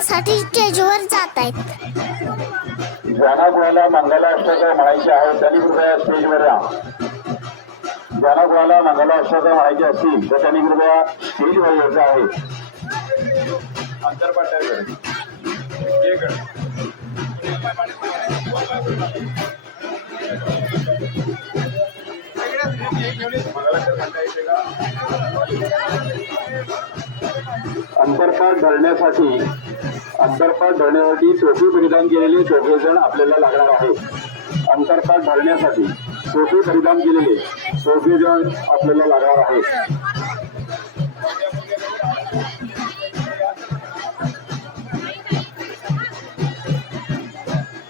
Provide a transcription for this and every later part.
लग्नासाठी स्टेजवर जात आहेत ज्यांना कोणाला मंगला अष्टका म्हणायचे आहे त्यांनी कृपया स्टेजवर या. ज्यांना कोणाला मंगला अष्टका म्हणायचे असतील तर त्यांनी कृपया स्टेजवर यायचं आहे. अंतरपाट्याकडे अंतरपाठ धरण्यासाठी अंतरपाठ धरण्यासाठी टोपी परिधान केलेले चौघे जण आपल्याला लागणार आहेत. अंतरपाठ धरण्यासाठी टोपी परिधान केलेले चौघे जण आपल्याला लागणार आहेत.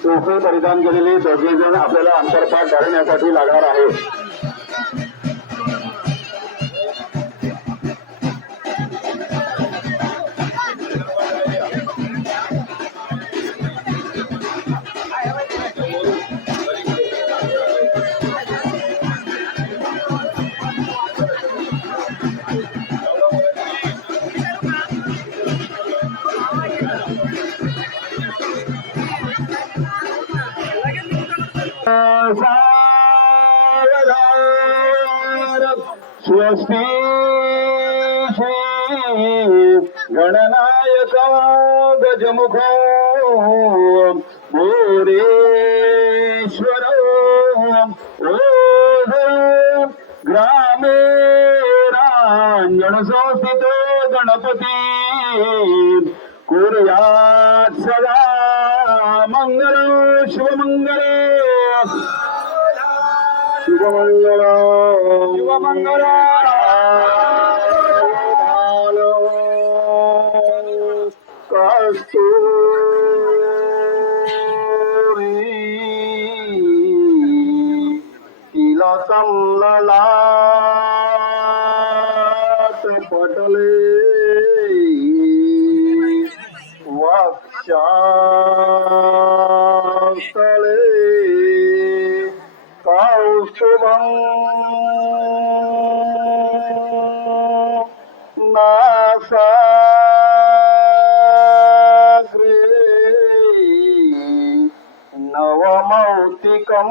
टोपी परिधान केलेले चौघे जण आपल्याला अंतरपाठ धरण्यासाठी लागणार आहेत. स्वस्ति गणनायक गजमुख मोरेश्वर যুবমঙ্গল যুবমঙ্গল কস্তুরি তিলসল্লাত পটলে ওয়াক্ষা नवमौतिकं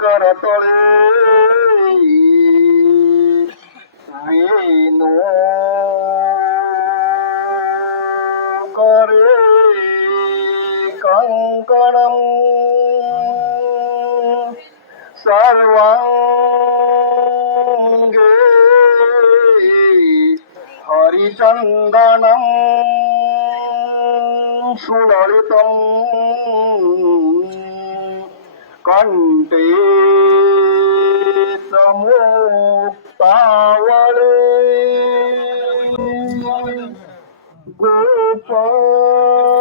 करतळे वेणो करे कङ्कणम् सर्वाङ्गे हरिचन्दनम् சுழலிதம் கண்டே சமூத்தாவளே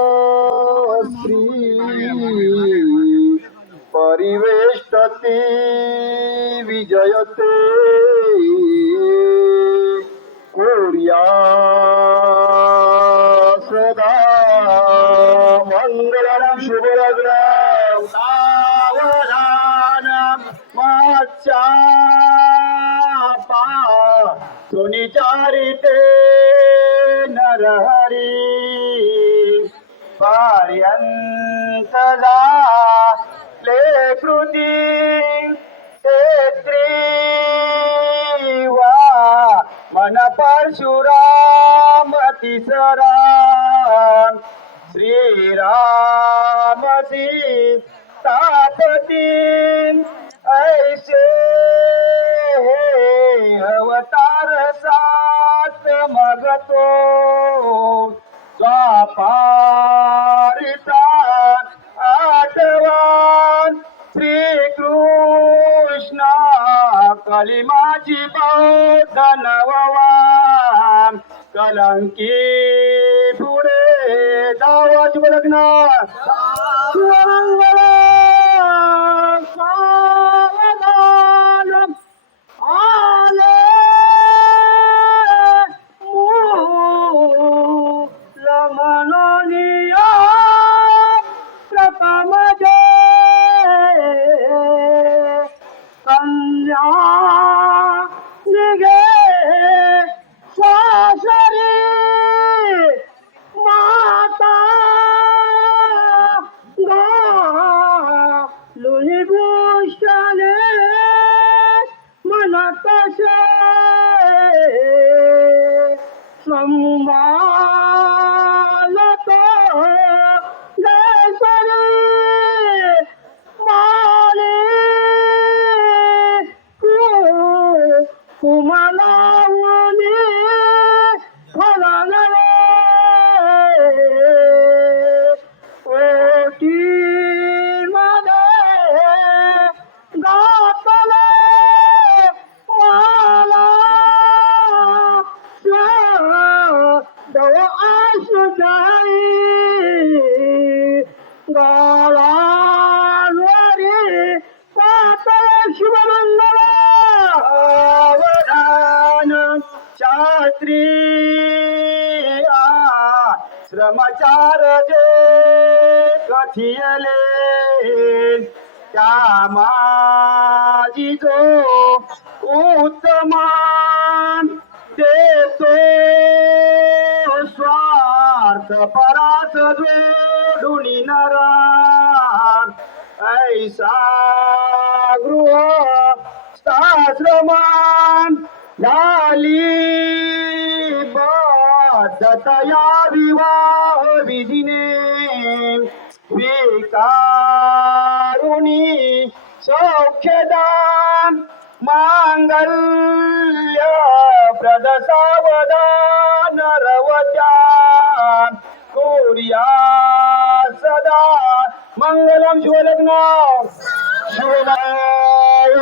கோபாஸ்ரீ பரிவேஷ்டதி விஜயத்தே मङ्गलं शुभलग्नं सावधानं सुनिचारिते नरहरी। पर्यन्तदा ले कृती वा मन परशुराम श्रीराम श्रीरामसी तापती ऐसे हे अवतार सात मगतो. स्वापारिता आठवान श्रीकृष्ण कलिमाची बौद्ध नववान कलंकी पुढे दावाची लग्न Oh, মানাউনি ফলানারে ওটি মাদে গাতলে মালা দাও আশু যাই গা थियले त्या माझी जो उत्तमान देतो. स्वार्थ परात जोडून नरा ऐसा गृह साश्रमान झाली. बद्धतया विवाह विधिने. विकारुणी सौख्यदान मांगल्य प्रद सावधान रवत्या कोरिया सदा मंगलम शिवलग्न। शिवदार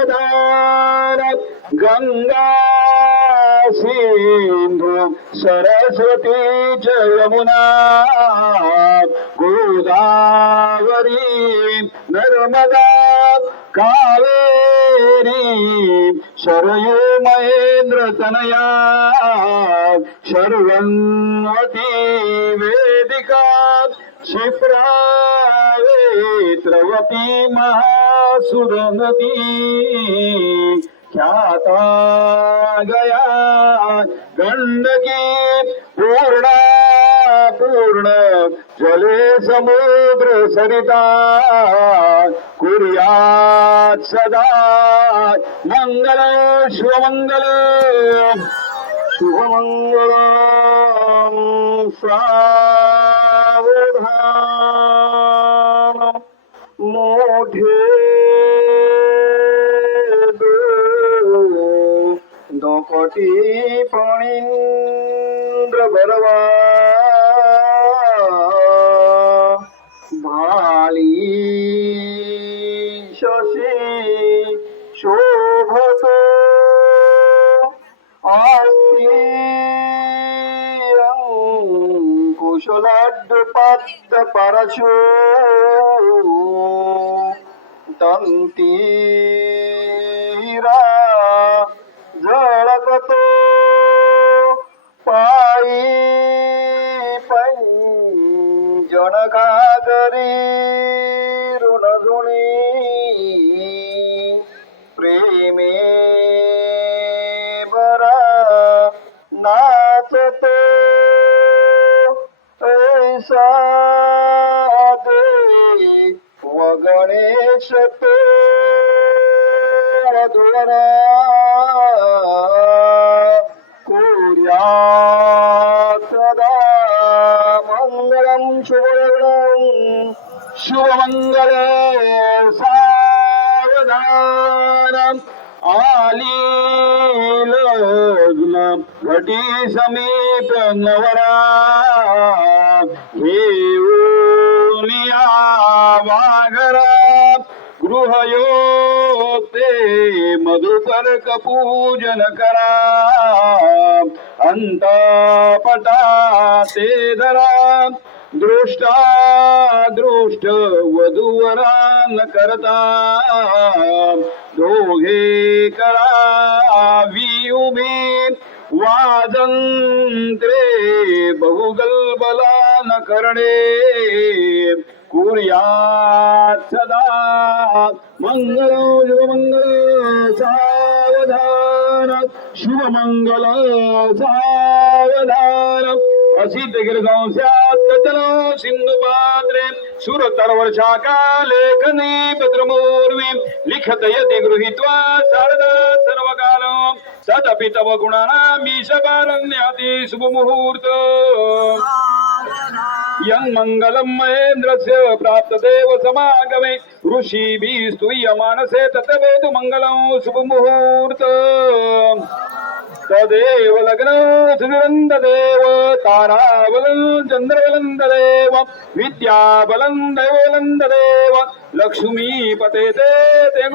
गंगा सिंधु सरस्वती च यमुना गोदावरी नर्मदा कावेरी शरयू महेंद्र तनया शर्वन्वती वेदिका क्षिप्रावेत्रवती महासुर नदी ख्याता गया गंडकी पूर्णा पूर्ण जले समुद्र सरिता। कुर्यात सदा मंगल शिवमंगल शुभमंगल सावधान मोठे दोकोटी पणींद्र भरवा মালি শশী শোভত আস্তি কুশলাড্য পাত্ত পারশু দন্তিরা घागरी ऋणधुणी प्रेमे बरा नाचतो ऐसा दे व गणेश तो मधुरा कुर्या सदा मंगलम शुभम शुभमंगल सावधान आली लग्न घटी समीप नवरा घेऊनिया वाघरा गृहयोते मधुपर्क पूजन करा अंतपटा ते धरा दृष्टा दृष्ट वधूवरान करता दोघे करावी उभी वाजंत्रे न करणे कुर्यात सदा मंगल शुभमंगल सावधान शुभमंगल सावधान असित गिरगांस्यात कथन सिंधु पात्रे सुर तरवर्षा लेखनी पत्रमूर्वी लिखत यदि गृहीत्वा शारदा सर्वकाल सदपि तव गुणाना मीशपारण्याति शुभमुहूर्त यन्मङ्गलं महेन्द्रस्य प्राप्तदेव समागमे. ऋषिभिः स्तूयमानसे तत् ततवेतु मङ्गलं शुभमुहूर्त तदेव लग्न सुविरंद देव ताराबलं चंद्रबलंद देव विद्याबलं दैवबलंद देव लक्ष्मी पते ते ते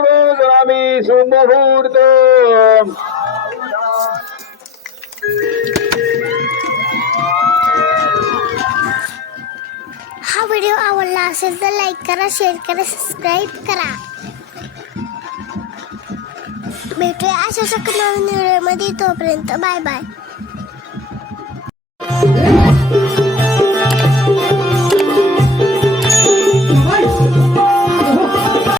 सुमुहूर्त। हा व्हिडिओ आवडला असेल तर लाईक करा शेअर करा सबस्क्राईब करा. भेटूया अशाच नवीन व्हिडिओमध्ये तोपर्यंत बाय बाय.